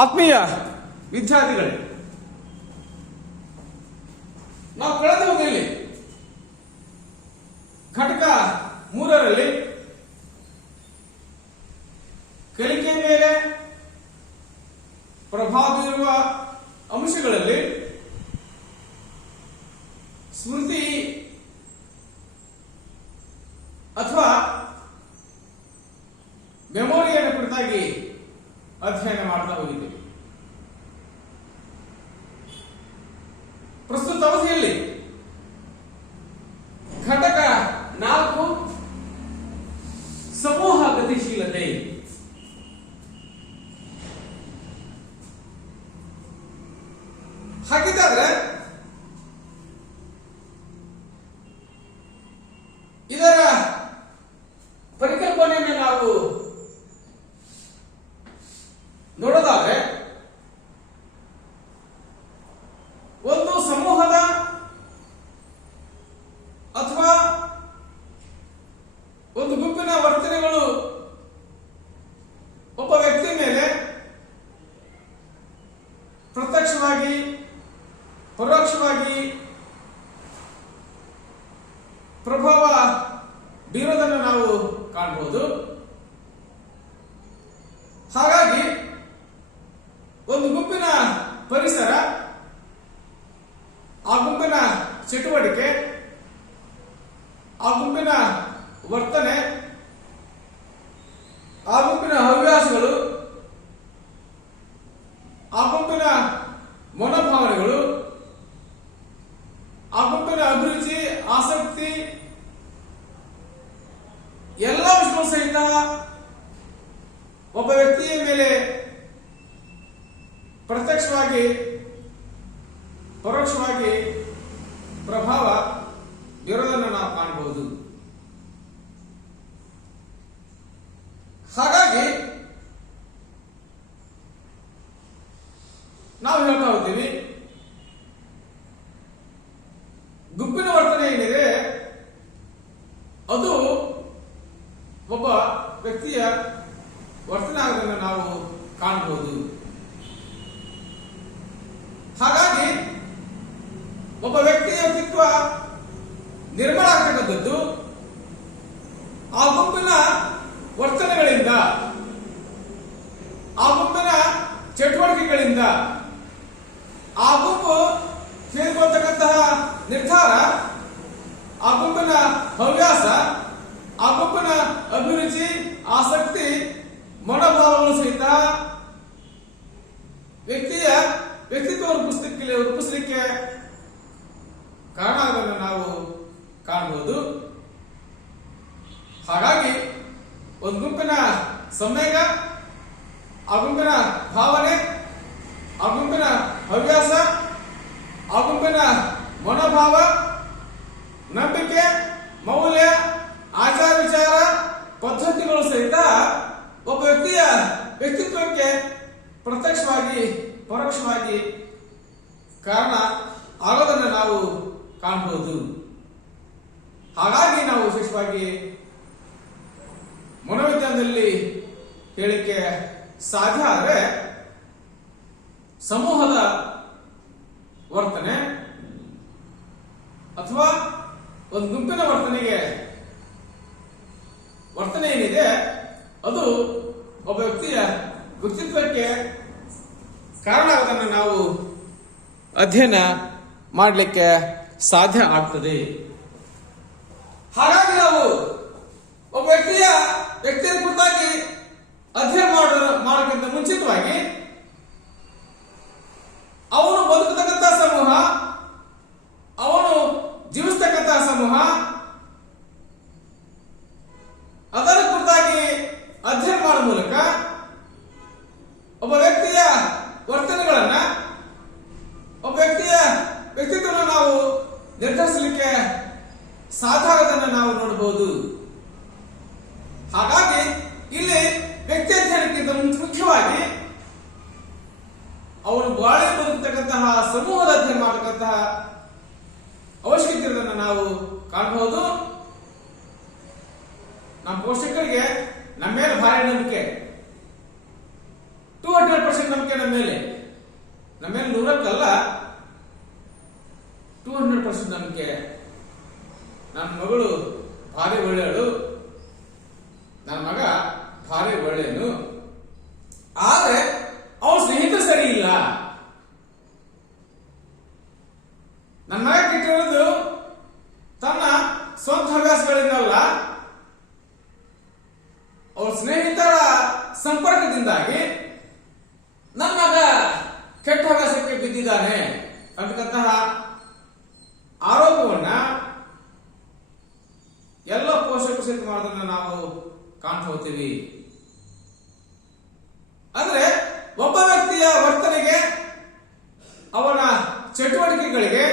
ಆತ್ಮೀಯ ವಿದ್ಯಾರ್ಥಿಗಳೇ, ನಾವು ಕಳೆದ ಅವಧಿಯಲ್ಲಿ ಘಟಕ 3ರಲ್ಲಿ ಕಲಿಕೆ ಮೇಲೆ ಪ್ರಭಾವ ಬೀರುವ ಅಂಶಗಳಲ್ಲಿ ಸ್ಮೃತಿ ಅಥವಾ ಮೆಮೊರಿಯನ್ನು ಕುರಿತಾಗಿ ಅಧ್ಯಯನ ಮಾಡ್ತಾ ಹೋಗಿದ್ದೇವೆ. ಪ್ರಸ್ತುತ ಅವಧಿಯಲ್ಲಿ ಘಟಕ 4 ಸಮೂಹ ಗತಿಶೀಲತೆ. ಹಾಗಿದ್ದರೆ ಇದರ ಪರಿಕಲ್ಪನೆಯನ್ನು ನಾವು ನೋಡೋದಾದ್ರೆ, ಒಂದು ಸಮೂಹದ ಅಥವಾ ಒಂದು ಗುಂಪಿನ ವರ್ತನೆಗಳು ಒಬ್ಬ ವ್ಯಕ್ತಿ ಮೇಲೆ ಪ್ರತ್ಯಕ್ಷವಾಗಿ ಪರೋಕ್ಷವಾಗಿ ಪ್ರಭಾವ ಬೀರೋದನ್ನು ನಾವು ಕಾಣಬಹುದು. ಹಾಗಾಗಿ ಒಂದು ಗುಂಪಿನ ಪರಿಸರ, ಆ ಗುಂಪಿನ ಚಟುವಟಿಕೆ, ಆ ಗುಂಪಿನ ವರ್ತನೆ, ಆ ಗುಂಪಿನ ಹವ್ಯಾಸಗಳು, ಆ ಗುಂಪಿನ ಮನೋಭಾವನೆಗಳು, ಆ ಗುಂಪಿನ ಅಭಿರುಚಿ, ಆಸಕ್ತಿ ಎಲ್ಲ ವಿಷಯಗಳು ಸಹಿತ ಒಬ್ಬ ವ್ಯಕ್ತಿಯ ಮೇಲೆ ಪ್ರತ್ಯಕ್ಷವಾಗಿ ಪರೋಕ್ಷವಾಗಿ ಪ್ರಭಾವ ಬೀರೋದನ್ನು ನಾವು ಕಾಣಬಹುದು. ಹಾಗಾಗಿ ನಾವು ಹೇಳ್ತಾ ಹೋಗ್ತೀವಿ, ಗುಂಪಿನ ವರ್ತನೆ ಏನಿದೆ ಅದು ಒಬ್ಬ ವ್ಯಕ್ತಿಯ ವರ್ತನೆ ಆಗೋದನ್ನು ನಾವು ಕಾಣಬಹುದು. ಹಾಗಾಗಿ ಒಬ್ಬ ವ್ಯಕ್ತಿಯ ವ್ಯಕ್ತಿತ್ವ ನಿರ್ಮಾಣ ಆಗ್ತಕ್ಕಂಥದ್ದು ಆ ಗುಂಪಿನ ವರ್ತನೆಗಳಿಂದ, ಆ ಗುಂಪಿನ ಚಟುವಟಿಕೆಗಳಿಂದ, ಆ ಗುಂಪು ತೆಗೆದುಕೊಳ್ತಕ್ಕಂತಹ ನಿರ್ಧಾರ, ಆ ಗುಂಪಿನ ಹವ್ಯಾಸ, ಆ ಗುಂಪಿನ ಅಭಿರುಚಿ, ಆಸಕ್ತಿ, ಮನೋಭಾವಗಳು ಸಹಿತ ವ್ಯಕ್ತಿಯ ವ್ಯಕ್ತಿತ್ವವನ್ನು ರೂಪಿಸಲಿಕ್ಕೆ ಕಾರಣ ಆಗೋದನ್ನು ನಾವು ಕಾಣಬಹುದು. ಹಾಗಾಗಿ ಒಂದು ಗುಂಪಿನ ಸಂವೇಗ, ಆ ಗುಂಪಿನ ಭಾವನೆ, ಆ ಗುಂಪಿನ ಹವ್ಯಾಸ, ಆ ಗುಂಪಿನ ಮನೋಭಾವ, ನಂಬಿಕೆ, ಮೌಲ್ಯ, ಆಚಾರ ವಿಚಾರ, ಪದ್ಧತಿಗಳು ಸಹಿತ ಒಬ್ಬ ವ್ಯಕ್ತಿಯ ವ್ಯಕ್ತಿತ್ವಕ್ಕೆ ಪ್ರತ್ಯಕ್ಷವಾಗಿ ಪರೋಕ್ಷವಾಗಿ ಕಾರಣ ಆಗೋದನ್ನು ನಾವು ಕಾಣಬಹುದು. ಹಾಗಾಗಿ ನಾವು ವಿಶೇಷವಾಗಿ ಮನೋವಿಜ್ಞಾನದಲ್ಲಿ ಹೇಳಿಕೆ ಸಾಧ್ಯ ಆದರೆ, ಸಮೂಹದ ವರ್ತನೆ ಅಥವಾ ಒಂದು ಗುಂಪಿನ ವರ್ತನೆ ಏನಿದೆ ಅದು ಒಬ್ಬ ವ್ಯಕ್ತಿಯ ವ್ಯಕ್ತಿತ್ವಕ್ಕೆ ಕಾರಣ ಆಗೋದನ್ನು ನಾವು ಅಧ್ಯಯನ ಮಾಡಲಿಕ್ಕೆ ಸಾಧ್ಯ ಆಗ್ತದೆ. ಹಾಗಾಗಿ ನಾವು ಒಬ್ಬ ವ್ಯಕ್ತಿಯ ಕುರಿತಾಗಿ ಅಧ್ಯಯನ ಮಾಡೋಕ್ಕಿಂತ ಮುಂಚಿತವಾಗಿ ಅವನು ಬದುಕತಕ್ಕಂತಹ ಸಮೂಹ, ಅವನು ಜೀವಿಸ್ತಕ್ಕಂತಹ ಸಮೂಹ, ಅದರ ಕುರಿತಾಗಿ ಅಧ್ಯಯನ ಮಾಡುವ ಮೂಲಕ ಒಬ್ಬ ವ್ಯಕ್ತಿಯ ವರ್ತನೆಗಳನ್ನ, ಒಬ್ಬ ವ್ಯಕ್ತಿಯ ವ್ಯಕ್ತಿತ್ವವನ್ನು ನಾವು ನಿರ್ಧರಿಸಲಿಕ್ಕೆ ಸಾಧ್ಯ ಆಗೋದನ್ನು ನಾವು ನೋಡಬಹುದು. ಹಾಗಾಗಿ ಇಲ್ಲಿ ವ್ಯಕ್ತಿ ಅಧ್ಯಯನಕ್ಕಿಂತ ಮುಖ್ಯವಾಗಿ ಅವರು ಬಾಳಿ ಬದುಕತಕ್ಕಂತಹ ಸಮೂಹದ ಅಧ್ಯಯನ ಮಾಡತಕ್ಕಂತಹ ಅವಶ್ಯಕತೆ ಇರೋದನ್ನು ನಾವು ಕಾಣಬಹುದು. ನಮ್ಮ ಪೋಷಕರಿಗೆ ನಮ್ಮ ಮೇಲೆ ಭಾರಿ ನಂಬಿಕೆ, 200% ನಂಬಿಕೆ ನಮ್ಮ ನೂರಕ್ಕಲ್ಲ 200% ನಂಬಿಕೆ. ನನ್ನ ಮಗಳು ಭಾರಿ ಒಳ್ಳೆಯಳು, ನನ್ನ ಮಗ ಭಾರಿ ಒಳ್ಳೆಯನು, ಆದ್ರೆ ಅವಳ ಸ್ನೇಹಿತರು ಸರಿ ಇಲ್ಲ. ನನ್ನ ಮಗ ಕೆಟ್ಟಿರೋದು ತನ್ನ ಸ್ವಂತ ಹವ್ಯಾಸಗಳಿಂದಲ್ಲ, ಅವ್ರ ಸ್ನೇಹಿತರ ಸಂಪರ್ಕದಿಂದಾಗಿ ನನ್ನ ಮಗ ಕೆಟ್ಟ ಹವ್ಯಾಸಕ್ಕೆ ಬಿದ್ದಿದ್ದಾನೆ ಅಂತಕ್ಕಂತಹ ಆರೋಪವನ್ನ ಎಲ್ಲ ಪೋಷಕರು ಸಹಿತ ಮಾಡೋದನ್ನ ನಾವು ಕಾಣ್ತಾ ಹೋಗ್ತೀವಿ. ಅಂದ್ರೆ ಒಬ್ಬ ವ್ಯಕ್ತಿಯ ವರ್ತನೆಗೆ, ಅವನ ಚಟುವಟಿಕೆಗಳಿಗೆ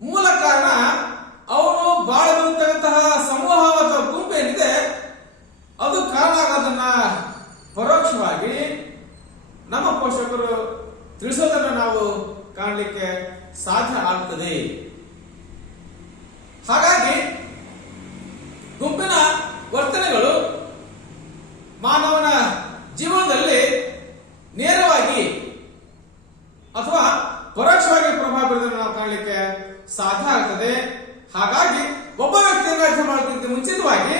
ಮೂಲ ಕಾರಣ ಅವನು ಬಾಳಬರುತ್ತಂತಹ ಸಮೂಹ ಅಥವಾ ಗುಂಪು ಏನಿದೆ ಅದು ಕಾರಣ ಆಗೋದನ್ನ ಪರೋಕ್ಷವಾಗಿ ನಮ್ಮ ಪೋಷಕರು ತಿಳಿಸೋದನ್ನ ನಾವು ಕಾಣಲಿಕ್ಕೆ ಸಾಧ್ಯ ಆಗ್ತದೆ. ಹಾಗಾಗಿ ಗುಂಪಿನ ವರ್ತನೆಗಳು ಮಾನವನ ಜೀವನದಲ್ಲಿ ನೇರವಾಗಿ ಅಥವಾ ಪರೋಕ್ಷವಾಗಿ ಪ್ರಭಾವ ಬೀರೋದನ್ನು ನಾವು ಕಾಣಲಿಕ್ಕೆ ಸಾಧ್ಯ ಆಗ್ತದೆ. ಹಾಗಾಗಿ ಒಬ್ಬ ವ್ಯಕ್ತಿಯನ್ನು ಅಧ್ಯಯನ ಮಾಡೋದಕ್ಕಿಂತ ಮುಂಚಿತವಾಗಿ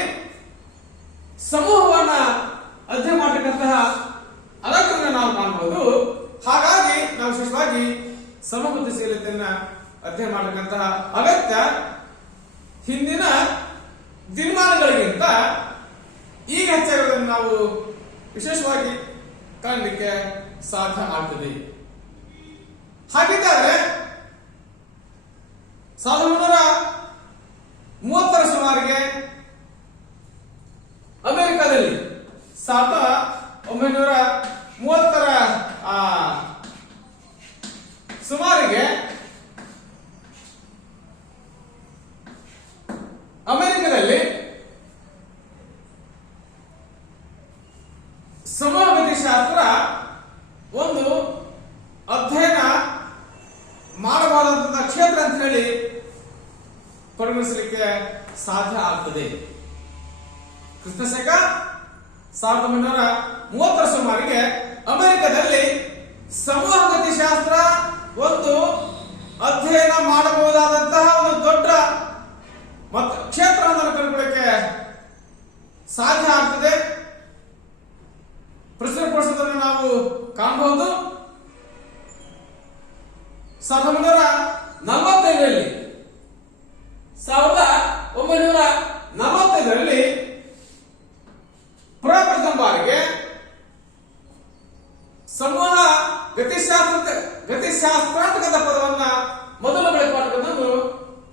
ಸಮೂಹವನ್ನ ಅಧ್ಯಯನ ಮಾಡತಕ್ಕಂತಹ ಅಗತ್ಯವನ್ನು ನಾವು ಕಾಣಬಹುದು. ಹಾಗಾಗಿ ನಾವು ವಿಶೇಷವಾಗಿ ಸಮೂಹ ಬುದ್ಧಿಶೀಲತೆಯನ್ನ ಅಧ್ಯಯನ ಮಾಡತಕ್ಕಂತಹ ಅಗತ್ಯ ಹಿಂದಿನ ದಿನಮಾನಗಳಿಗಿಂತ ಈಗ ಹೆಚ್ಚಾಗಿರೋದನ್ನು ನಾವು ವಿಶೇಷವಾಗಿ ಕಾಣಲಿಕ್ಕೆ ಸಾಧ್ಯ ಆಗ್ತದೆ. ಹಾಗಿದ್ದರೆ 1930ರ ಸುಮಾರಿಗೆ ಅಮೆರಿಕದಲ್ಲಿ 1930ರ ಸುಮಾರಿಗೆ ಅಮೆರಿಕದಲ್ಲಿ ಸಮೂಹಗತಿಶಾಸ್ತ್ರ ಒಂದು ಅಧ್ಯಯನ ಮಾಡಬಹುದಂತಹ ಕ್ಷೇತ್ರ ಅಂತ ಹೇಳಿ ಪರಿಗಣಿಸಲಿಕ್ಕೆ ಸಾಧ್ಯ ಆಗ್ತದೆ. ಕ್ರಿಸ್ತಶಕ 1930ರ ಸುಮಾರಿಗೆ ಅಮೆರಿಕದಲ್ಲಿ ಸಮೂಹಗತಿಶಾಸ್ತ್ರ ಒಂದು ಅಧ್ಯಯನ ಮಾಡಬಹುದಾದಂತಹ ಒಂದು ದೊಡ್ಡ ಮತ್ತು ಕ್ಷೇತ್ರವನ್ನು ಕಂಡುಕೊಳ್ಳಕ್ಕೆ ಸಾಧ್ಯ ಆಗ್ತದೆ. ಪ್ರಸ್ತುತಪಡಿಸೋದನ್ನು ನಾವು ಕಾಣಬಹುದು. 1945ರಲ್ಲಿ ಪ್ರಪ್ರಥಮ ಬಾರಿಗೆ ಸಮೂಹ ಗತಿಶಾಸ್ತ್ರಾತ್ಮಕ ಪದವನ್ನ ಮೊದಲ ಬಳಕೆ ಮಾಡತಕ್ಕಂಥದ್ದು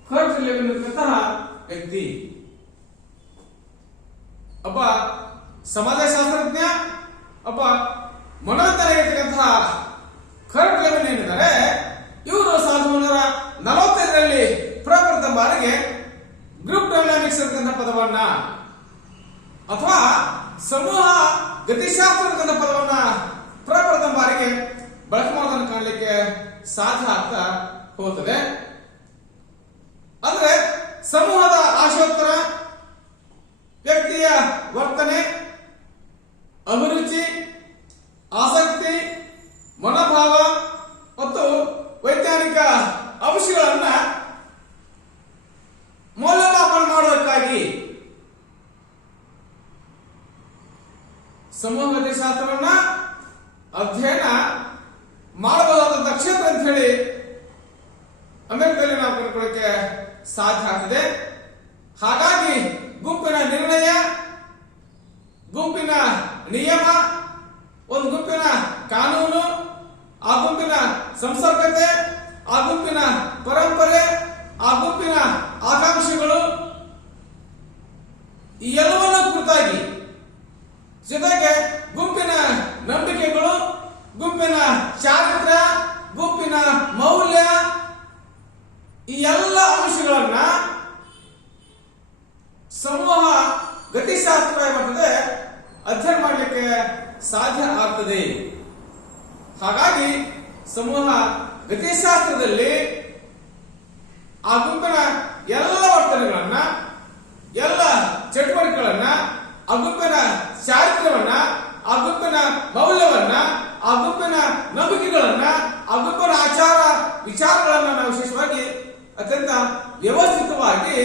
ಕರ್ಟ್ ಲೆವಿನ್ ಇರತಕ್ಕಂತಹ ವ್ಯಕ್ತಿ. ಒಬ್ಬ ಸಮಾಜಶಾಸ್ತ್ರಜ್ಞ, ಒಬ್ಬ ಮನೋವಿಜ್ಞಾನಿಯಾಗಿರ್ತಕ್ಕಂತಹ ಕರ್ಟ್ ಲೆವಿನ್ ಏನಿದ್ದಾರೆ, ಇವರು 1945ರಲ್ಲಿ ಪ್ರಪ್ರಥಮ ಬಾರಿಗೆ ಗ್ರೂಪ್ ಡೈನಾಮಿಕ್ಸ್ ಅಂತಕ್ಕಂಥ ಪದವನ್ನ ಅಥವಾ ಸಮೂಹ ಗತಿಶಾಸ್ತ್ರ ಪದವನ್ನ ಪ್ರಪ್ರಥಮ ಬಾರಿಗೆ ಬಳಕೆ ಮಾಡೋದನ್ನು ಕಾಣಲಿಕ್ಕೆ ಸಾಧ್ಯ ಆಗ್ತಾ ಹೋಗ್ತದೆ. ಅಂದ್ರೆ ಸಮೂಹದ ಆಶೋತ್ತರ, ವ್ಯಕ್ತಿಯ ವರ್ತನೆ, ಅಭಿರುಚಿ, ಆಸಕ್ತಿ, ಮನೋಭಾವ ಮತ್ತು ವೈಜ್ಞಾನಿಕ ಅಂಶಗಳನ್ನ ಮೌಲ್ಯಮಾಪನ ಮಾಡೋದಕ್ಕಾಗಿ ಸಮೂಹ ಗತಿಶಾಸ್ತ್ರವನ್ನ ಅಧ್ಯಯನ ಮಾಡಬಹುದಾದಂತಹ ಕ್ಷೇತ್ರ ಅಂತ ಹೇಳಿ ಅಮೆರಿಕದಲ್ಲಿ ನಾವು ಕಂಡುಕೊಳ್ಳಕ್ಕೆ ಸಾಧ್ಯ ಆಗ್ತದೆ. ಹಾಗಾಗಿ ಗುಂಪಿನ ನಿರ್ಣಯ, ಗುಂಪಿನ ನಿಯಮ, ಒಂದು ಗುಂಪಿನ ಕಾನೂನು, ಆ ಗುಂಪಿನ ಸಂಸರ್ಗತೆ, ಆ ಗುಂಪಿನ ಪರಂಪರೆ, ಆ ಗುಂಪಿನ ಆಕಾಂಕ್ಷೆಗಳು, ಈ ಎಲ್ಲವನ್ನ ಕುರಿತಾಗಿ, ಜೊತೆಗೆ ಗುಂಪಿನ ನಂಬಿಕೆಗಳು, ಗುಂಪಿನ ಚಾರಿತ್ರ್ಯ, ಗುಂಪಿನ ಮೌಲ್ಯ, ಈ ಎಲ್ಲ ಅಂಶಗಳನ್ನ ಸಮೂಹ ಗತಿಶಾಸ್ತ್ರ ಬರ್ತದೆ ಅಧ್ಯಯನ ಮಾಡಲಿಕ್ಕೆ ಸಾಧ್ಯ ಆಗ್ತದೆ. ಹಾಗಾಗಿ ಸಮೂಹ ಗತಿಶಾಸ್ತ್ರದಲ್ಲಿ ಆ ಗುಂಪಿನ ಎಲ್ಲ ವರ್ತನೆಗಳನ್ನ, ಎಲ್ಲ ಚಟುವಟಿಕೆಗಳನ್ನ, ಆ ಗುಂಪಿನ ಚಾರಿತ್ರ್ಯವನ್ನ, ಆ ಗುಂಪಿನ ಮೌಲ್ಯವನ್ನ, ಆ ಆ ಗುಂಪಿನ ನಂಬಿಕೆಗಳನ್ನ, ಆ ಗುಂಪಿನ ಆಚಾರ ವಿಚಾರಗಳನ್ನ ನಾವು ವಿಶೇಷವಾಗಿ ಅತ್ಯಂತ ವ್ಯವಸ್ಥಿತವಾಗಿ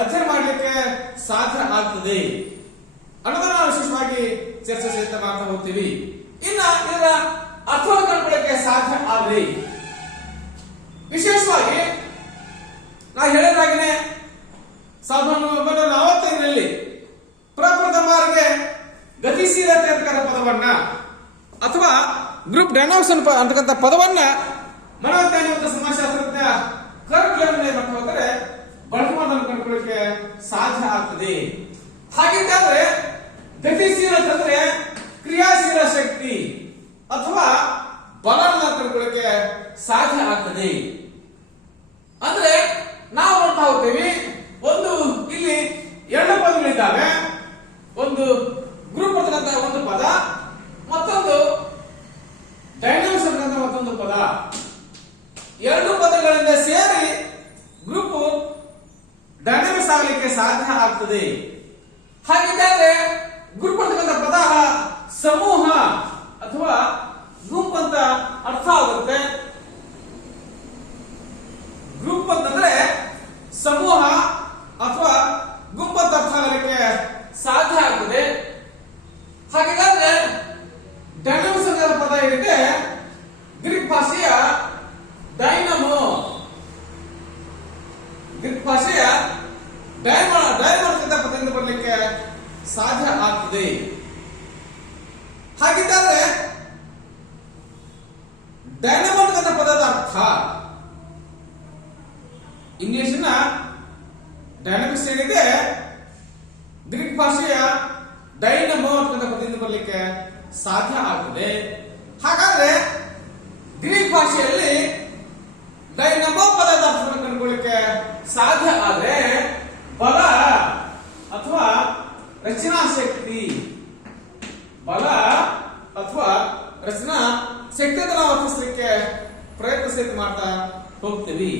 ಅಧ್ಯಯನ ಮಾಡಲಿಕ್ಕೆ ಸಾಧ್ಯ ಆಗ್ತದೆ ಅನ್ನೋದನ್ನ ನಾವು ವಿಶೇಷವಾಗಿ ಚರ್ಚೆ ಸಹಿತ ಮಾಡ್ತಾ ಹೋಗ್ತೀವಿ. ಇನ್ನ ಇದರ ಅರ್ಥವನ್ನು ಕಂಡುಕೊಳ್ಳಕ್ಕೆ ಸಾಧ್ಯ ಆಗ್ಲಿ. ವಿಶೇಷವಾಗಿ ನಾ ಹೇಳಿದಾಗನೆ 1945ರಲ್ಲಿ ಪ್ರಪ್ರಥಮ ಬಾರಿಗೆ ಗತಿಶೀಲತೆ ಅಂತಕ್ಕಂಥ ಪದವನ್ನ ಅಥವಾ ಗ್ರೂಪ್ ಡೈನಾಮಿಕ್ಸ್ ಅಂತಕ್ಕಂಥ ಪದವನ್ನ ಮನೋವಿಜ್ಞಾನಿ ಮತ್ತು ಸಮಾಜಶಾಸ್ತ್ರಜ್ಞ ಕರ್ಟ್ ಲೆವಿನ್ ಮಾಡ್ತಾ ಹೋದರೆ ಬಳಕೆ ಮಾಡೋದನ್ನು ಕಂಡುಕೊಳ್ಳಕ್ಕೆ ಸಾಧ್ಯ ಆಗ್ತದೆ. ಹಾಗಿದ್ದಾದ್ರೆ ಗತಿಶೀಲತೆ ಅಂದ್ರೆ ಕ್ರಿಯಾಶೀಲ ಶಕ್ತಿ ಅಥವಾ ಬಲವನ್ನು ಕಂಡುಕೊಳ್ಳಕ್ಕೆ ಸಾಧ್ಯ ಆಗ್ತದೆ. ಅಂದ್ರೆ ನಾವು ನೋಡ್ತಾ ಹೋಗ್ತೀವಿ, ಒಂದು ಇಲ್ಲಿ ಎರಡು ಪದಗಳಿದ್ದಾವೆ. ಒಂದು ಗ್ರೂಪ್ ಅಂತಕ್ಕಂಥ ಒಂದು ಪದ, ಮತ್ತೊಂದು ಡೈನಾಮಿಕ್ಸ್ ಅಂತಕ್ಕಂಥ ಮತ್ತೊಂದು ಪದ. ಎರಡು ಪದಗಳಿಂದ ಸೇರಿ ಗ್ರೂಪ್ ಡೈನಾಮಿಕ್ಸ್ ಆಗಲಿಕ್ಕೆ ಸಾಧ್ಯ ಆಗ್ತದೆ. ಹಾಗಿದ್ದರೆ ಗ್ರೂಪ್ ಅಂತಕ್ಕಂಥ ಪದ ಸಮೂಹ ಅಥವಾ ಗ್ರೂಪ್ ಅಂತ ಅರ್ಥ ಆಗುತ್ತೆ. ಗ್ರೂಪ್ ಅಂತಂದ್ರೆ ಸಮೂಹ ಅಥವಾ ಗುಂಪು ಅಂತ ಅರ್ಥ ಆಗಲಿಕ್ಕೆ ಸಾಧ್ಯ ಆಗ್ತದೆ. ಹಾಗಾದ್ರೆ ಡೈನಾಮಿಕ್ಸ್ ಅಂತ ಪದ ಏನಿದೆ ಗ್ರೀಕ್ ಭಾಷೆಯ ಡೈನಮೋ, ಗ್ರೀಕ್ ಭಾಷೆಯ ಡೈನಮೋ ಪದದಿಂದ ಬರಲಿಕ್ಕೆ ಸಾಧ್ಯ ಆಗ್ತದೆ. ಹಾಗಿದ್ದರೆ ಡೈನಮೋ ಅಂತ ಪದದ ಅರ್ಥ ಇಂಗ್ಲಿಷಿನ ಡೈನಾಮಿಕ್ಸ್ ಏನಿದೆ ಗ್ರೀಕ್ ಭಾಷೆಯ ಡೈನಮೋ ಅಂತ ಪದದಿಂದ ಬರಲಿಕ್ಕೆ ಸಾಧ್ಯ ಆಗ್ತದೆ. ಹಾಗಾದ್ರೆ ಗ್ರೀಕ್ ಭಾಷೆಯಲ್ಲಿ ಡೈನಮೋ ಪದದ ಅರ್ಥವನ್ನು ಕಂಡುಕೊಳ್ಳಿಕ್ಕೆ ಸಾಧ್ಯ ಆದ್ರೆ ಬಲ ಅಥವಾ ರಚನಾ ಶಕ್ತಿ, ಬಲ ಅಥವಾ ರಚನಾ ಶಕ್ತಿಯನ್ನು ನಾವು ಅರ್ಥಿಸಲಿಕ್ಕೆ ಪ್ರಯತ್ನ ಸಹಿತ ಮಾಡ್ತಾ ಹೋಗ್ತೀವಿ.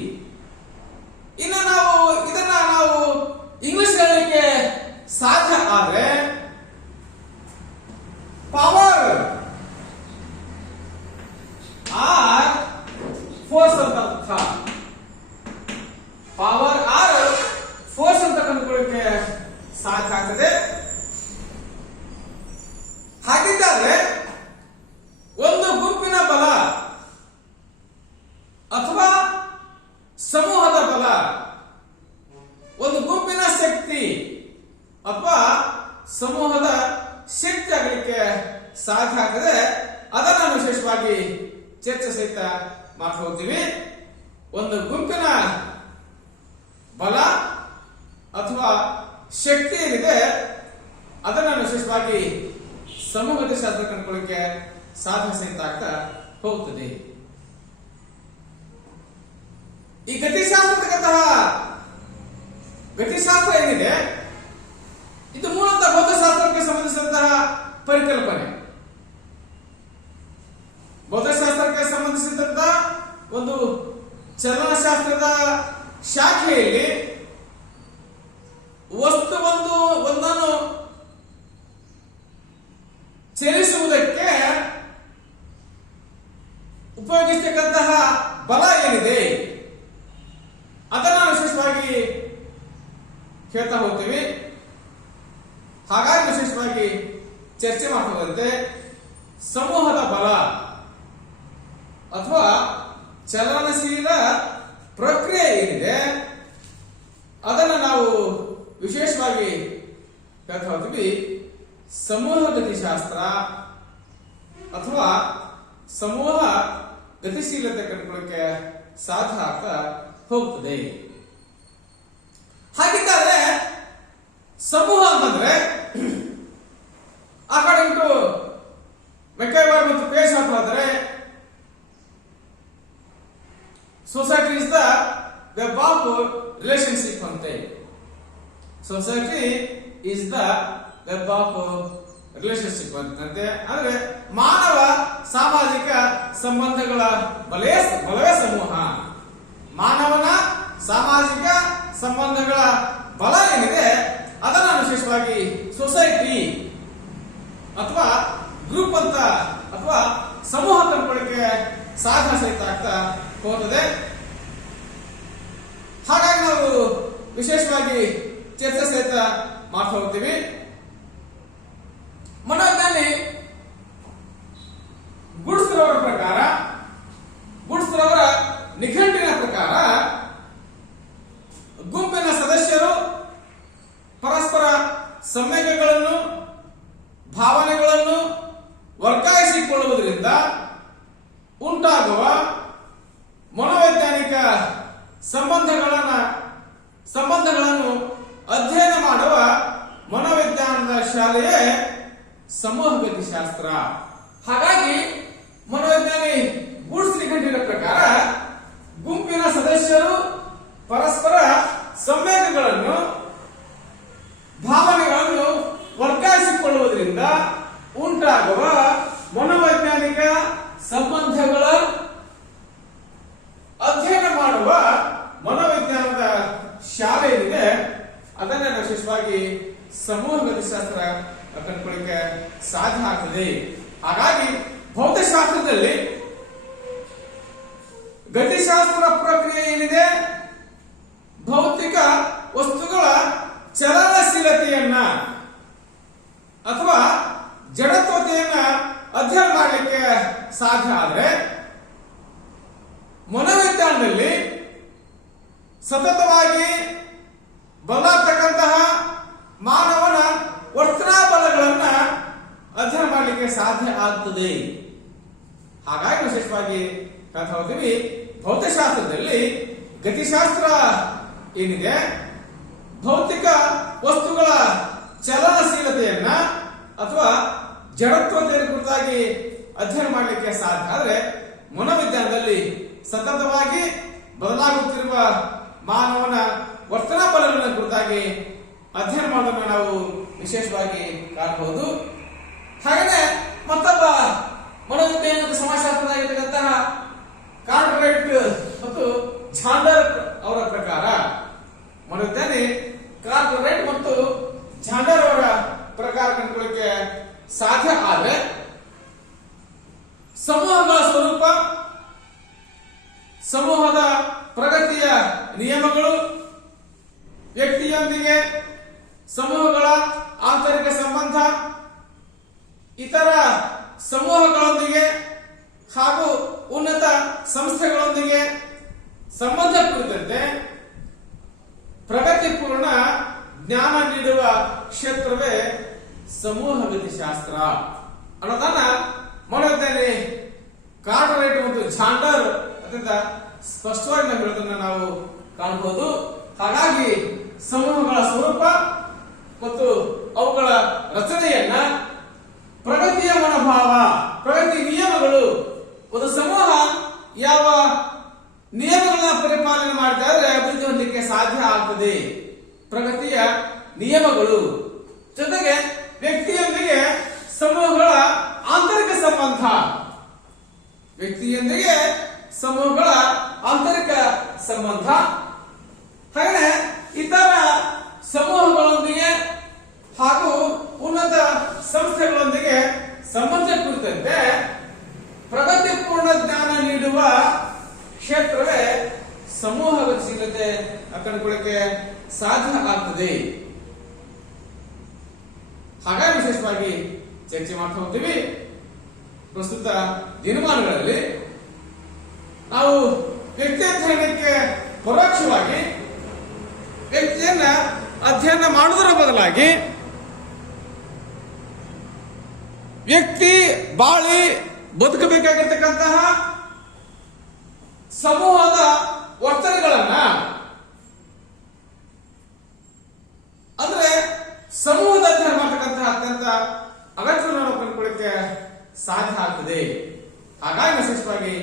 ಇನ್ನು ಇದನ್ನ ನಾವು ಇಂಗ್ಲಿಷ್ ಹೇಳಲಿಕ್ಕೆ ಸಾಧ್ಯ ಆದ್ರೆ ಪವರ್ ಆರ್ ಫೋರ್ಸ್ ಅಂತ ಅರ್ಥ. ಪವರ್ ಆರ್ ಫೋರ್ಸ್ ಅಂತ ಕಂಡುಕೊಳ್ಳಿಕ್ಕೆ ಸಾಧ್ಯ ಆಗ್ತದೆ. ಹಾಗಿದ್ದರೆ ಒಂದು ಗುಂಪಿನ ಬಲ ಅಥವಾ ಸಮೂಹದ ಬಲ, ಒಂದು ಗುಂಪಿನ ಶಕ್ತಿ ಅಥವಾ ಸಮೂಹದ ಶಕ್ತಿ ಆಗಲಿಕ್ಕೆ ಸಾಧ್ಯ ಆಗ್ತದೆ. ಅದನ್ನ ನಾವು ವಿಶೇಷವಾಗಿ ಚರ್ಚೆ ಸಹಿತ ಮಾಡ್ತಾ ಹೋಗ್ತೀವಿ. ಒಂದು ಗುಂಪಿನ ಬಲ ಅಥವಾ ಶಕ್ತಿ ಏನಿದೆ ಅದನ್ನ ವಿಶೇಷವಾಗಿ ಸಮೂಹದ ಶಾಸ್ತ್ರ ಕಂಡುಕೊಳ್ಳಿಕ್ಕೆ ಸಾಧ್ಯ ಸಹಿತ ಆಗ್ತಾ ಹೋಗ್ತದೆ. ಈ ಗತಿಶಾಸ್ತ್ರ ಏನಿದೆ ಇದು ಮೂಲತಃ ಭೌತಶಾಸ್ತ್ರಕ್ಕೆ ಸಂಬಂಧಿಸಿದಂತಹ ಪರಿಕಲ್ಪನೆ. ಭೌತಶಾಸ್ತ್ರಕ್ಕೆ ಸಂಬಂಧಿಸಿದಂತಹ ಒಂದು ಚಲನಶಾಸ್ತ್ರದ ಶಾಖೆಯಲ್ಲಿ ಒಂದನ್ನು ಚಲಿಸುವುದಕ್ಕೆ ಉಪಯೋಗಿಸತಕ್ಕಂತಹ ಬಲ ಏನಿದೆ ಅದನ್ನ ವಿಶೇಷವಾಗಿ ಹೇಳ್ತಾ ಹೋಗ್ತೀವಿ. ಹಾಗಾಗಿ ವಿಶೇಷವಾಗಿ ಚರ್ಚೆ ಮಾಡುವಂತೆ ಸಮೂಹದ ಬಲ ಅಥವಾ ಚಲನಶೀಲ ಪ್ರಕ್ರಿಯೆ ಏನಿದೆ ಅದನ್ನು ನಾವು ವಿಶೇಷವಾಗಿ ಹೇಳ್ತಾ ಹೋಗ್ತೀವಿ. ಸಮೂಹ ಗತಿಶಾಸ್ತ್ರ ಅಥವಾ ಸಮೂಹ ಗತಿಶೀಲತೆ ಕಂಡುಕೊಳ್ಳಕ್ಕೆ ಸಾಧ್ಯ ಆಗ್ತಾ ಹೋಗ್ತದೆ. ಹಾಗಿದ್ದರೆ ಸಮೂಹ ಅಂತಂದ್ರೆ ಅಕಾರ್ಡಿಂಗ್ ಟು ಮೆಕೈವರ್ ಮತ್ತು ಪೇಸ್ ಹಾಕೋದ್ರೆ society is the web of relationship ಅಂತೆ. Society is the web of relationship ಅಂತಂತೆ. ಅಂದ್ರೆ ಮಾನವ ಸಾಮಾಜಿಕ ಸಂಬಂಧಗಳ ಬಲವೇ ಸಮೂಹ. ಮಾನವನ ಸಾಮಾಜಿಕ ಸಂಬಂಧಗಳ ಬಲ ಏನಿದೆ ಅದನ್ನ ವಿಶೇಷವಾಗಿ ಸೊಸೈಟಿ ಅಥವಾ ಗ್ರೂಪ್ ಅಂತ ಅಥವಾ ಸಾಧನ ಸಹಿತ ಆಗ್ತಾ ಹೋಗ್ತದೆ. ಹಾಗಾಗಿ ನಾವು ವಿಶೇಷವಾಗಿ ಚರ್ಚೆ ಸಹಿತ ಮಾಡ್ತಾ ಹೋಗ್ತೀವಿ. ಮನೋಜ್ಞಾನಿ ಗುಡ್ಸ್ರವರ ಪ್ರಕಾರ, ಗುಡ್ಸ್ರವರ ನಿಘಂಟಿನ ಪ್ರಕಾರ ಗುಂಪಿನ ಸದಸ್ಯರು ಪರಸ್ಪರ ಸಂವೇಗಗಳನ್ನು, ಭಾವನೆಗಳನ್ನು ವರ್ಗಾಯಿಸಿಕೊಳ್ಳುವುದರಿಂದ ಉಂಟಾಗುವ ಮನೋವೈಜ್ಞಾನಿಕ ಸಂಬಂಧಗಳನ್ನು ಅಧ್ಯಯನ ಮಾಡುವ ಮನೋವಿಜ್ಞಾನದ ಶಾಲೆಯೇ ಸಮೂಹ ಗತಿಶಾಸ್ತ್ರ. ಹಾಗಾಗಿ ಮನೋವಿಜ್ಞಾನಿ ಗೂಡ್ಸ್ ನಿಘಂಟಿನ ಪ್ರಕಾರ ಗುಂಪಿನ ಸದಸ್ಯರು ಪರಸ್ಪರ ಸಂವೇಗಗಳನ್ನು, ಭಾವನೆಗಳನ್ನು ವರ್ಗಾಯಿಸಿಕೊಳ್ಳುವುದರಿಂದ ಉಂಟಾಗುವ ಮನೋವೈಜ್ಞಾನಿಕ ಸಂಬಂಧಗಳ ಅಧ್ಯಯನ ಮಾಡುವ ಮನೋವಿಜ್ಞಾನದ ಶಾಲೆ ಏನಿದೆ ಅದನ್ನ ವಿಶೇಷವಾಗಿ ಸಮೂಹ ಗತಿಶಾಸ್ತ್ರ ಕಂಡುಕೊಳ್ಳಿಕ್ಕೆ ಸಾಧ್ಯ ಆಗ್ತದೆ. ಹಾಗಾಗಿ ಭೌತಶಾಸ್ತ್ರದಲ್ಲಿ ಗತಿಶಾಸ್ತ್ರ ಪ್ರಕ್ರಿಯೆ ಏನಿದೆ, ಭೌತಿಕ ವಸ್ತುಗಳ ಚಲನಶೀಲತೆಯನ್ನ ಅಥವಾ ಜಡತ್ವತೆಯನ್ನ ಅಧ್ಯಯನ ಮಾಡಲಿಕ್ಕೆ ಸಾಧ್ಯ ಆದರೆ, ಮನೋವಿಜ್ಞಾನದಲ್ಲಿ ಸತತವಾಗಿ ಬದಲಾಗ್ತಕ್ಕಂತಹ ಮಾನವನ ವರ್ತನಾ ಬಲಗಳನ್ನ ಅಧ್ಯಯನ ಮಾಡಲಿಕ್ಕೆ ಸಾಧ್ಯ ಆಗ್ತದೆ. ಹಾಗಾಗಿ ವಿಶೇಷವಾಗಿ ಹೇಳ್ತಾ ಹೋಗ್ತೀವಿ, ಭೌತಶಾಸ್ತ್ರದಲ್ಲಿ ಗತಿಶಾಸ್ತ್ರ ಏನಿದೆ, ಭೌತಿಕ ವಸ್ತುಗಳ ಚಲನಶೀಲತೆಯನ್ನ ಅಥವಾ ಜಡತ್ವತೆಯ ಕುರಿತಾಗಿ ಅಧ್ಯಯನ ಮಾಡಲಿಕ್ಕೆ ಸಾಧ್ಯ ಆದರೆ, ಮನೋವಿಜ್ಞಾನದಲ್ಲಿ ಸತತವಾಗಿ ಬದಲಾಗುತ್ತಿರುವ ಮಾನವನ ವರ್ತನಾ ಬಲಗಳ ಕುರಿತಾಗಿ ಅಧ್ಯಯನ ಮಾಡೋದನ್ನು ನಾವು ವಿಶೇಷವಾಗಿ ಕಾಣಬಹುದು. ಹಾಗೆಯೇ ಮತ್ತೊಬ್ಬ ಮನೋವಿಜ್ಞಾನ ಮತ್ತು ಸಮಾಜಶಾಸ್ತ್ರದಾಗಿರ್ತಕ್ಕಂತಹ ಕಾರ್ಟರೈಟ್ ಮತ್ತು ಝಾಂಡರ್ ಅವರ ಪ್ರಕಾರ, ಮನೋವಿಜ್ಞಾನಿ ಕಾರ್ಟರೈಟ್ ಮತ್ತು ಝಾಂಡರ್ ಅವರ ಪ್ರಕಾರ ಕಂಡುಕೊಳ್ಳಿಕ್ಕೆ ಸಾಧ್ಯ ಆದರೆ, ಸಮೂಹಗಳ ಸ್ವರೂಪ, ಸಮೂಹದ ಪ್ರಗತಿಯ ನಿಯಮಗಳು, ವ್ಯಕ್ತಿಯೊಂದಿಗೆ ಸಮೂಹಗಳ ಆಂತರಿಕ ಸಂಬಂಧ, ಇತರ ಸಮೂಹಗಳೊಂದಿಗೆ ಹಾಗೂ ಉನ್ನತ ಸಂಸ್ಥೆಗಳೊಂದಿಗೆ ಸಂಬಂಧ ಕುರಿತಂತೆ ಪ್ರಗತಿಪೂರ್ಣ ಜ್ಞಾನ ನೀಡುವ ಕ್ಷೇತ್ರವೇ ಸಮೂಹ ಗತಿಶಾಸ್ತ್ರ ಅನ್ನೋದನ್ನ ಮನೋವಿಜ್ಞಾನಿ ಕಾರ್ಟರೈಟ್ ಮತ್ತು ಝಾಂಡರ್ ಅತ್ಯಂತ ಸ್ಪಷ್ಟವಾಗಿ ನಾವು ಹೇಳೋದನ್ನ ನಾವು ಕಾಣಬಹುದು. ಹಾಗಾಗಿ ಸಮೂಹಗಳ ಸ್ವರೂಪ ಮತ್ತು ಅವುಗಳ ರಚನೆಯನ್ನ, ಪ್ರಗತಿಯ ಮನೋಭಾವ, ಪ್ರಗತಿ ನಿಯಮಗಳು, ಒಂದು ಸಮೂಹ ಯಾವ ನಿಯಮಗಳನ್ನ ಪರಿಪಾಲನೆ ಮಾಡ್ತಾ ಇದ್ರೆ ಅಭಿವೃದ್ಧಿ ಹೊಂದಲಿಕ್ಕೆ ಸಾಧ್ಯ ಆಗ್ತದೆ. ಪ್ರಗತಿಯ ನಿಯಮಗಳು ಜೊತೆಗೆ ವ್ಯಕ್ತಿಯೊಂದಿಗೆ ಸಮೂಹಗಳ ಆಂತರಿಕ ಸಂಬಂಧ, ವ್ಯಕ್ತಿಯೊಂದಿಗೆ ಸಮೂಹಗಳ ಆಂತರಿಕ ಸಂಬಂಧ, ಹಾಗೆ ಇತರ ಸಮೂಹಗಳೊಂದಿಗೆ ಹಾಗೂ ಉನ್ನತ ಸಂಸ್ಥೆಗಳೊಂದಿಗೆ ಸಂಬಂಧ ಕುರಿತಂತೆ ಪ್ರಗತಿಪೂರ್ಣ ಜ್ಞಾನ ನೀಡುವ ಕ್ಷೇತ್ರವೇ ಸಮೂಹ ಗತಿಶೀಲತೆ ಕಂಡುಕೊಳ್ಳಕ್ಕೆ ಸಾಧ್ಯ ಆಗ್ತದೆ. ಹಾಗಾಗಿ ವಿಶೇಷವಾಗಿ ಚರ್ಚೆ ಮಾಡ್ತಾ ಹೋಗ್ತೀವಿ. ಪ್ರಸ್ತುತ ದಿನಮಾನಗಳಲ್ಲಿ ನಾವು ವ್ಯಕ್ತಿ ಅಧ್ಯಯನಕ್ಕೆ ಪರೋಕ್ಷವಾಗಿ ವ್ಯಕ್ತಿಯನ್ನ ಅಧ್ಯಯನ ಮಾಡುವುದರ ಬದಲಾಗಿ ವ್ಯಕ್ತಿ ಬಾಳಿ ಬದುಕಬೇಕಾಗಿರ್ತಕ್ಕಂತಹ ಸಮೂಹದ ವರ್ತನೆಗಳನ್ನ, ಅಂದ್ರೆ ಸಮೂಹದ ಅಧ್ಯಯನ ಮಾಡತಕ್ಕಂತಹ ಅತ್ಯಂತ ಅಗತ್ಯವನ್ನು ನಾವು ಕಂಡುಕೊಳ್ಳಕ್ಕೆ ಸಾಧ್ಯ ಆಗ್ತದೆ. ಹಾಗಾಗಿ ವಿಶೇಷವಾಗಿ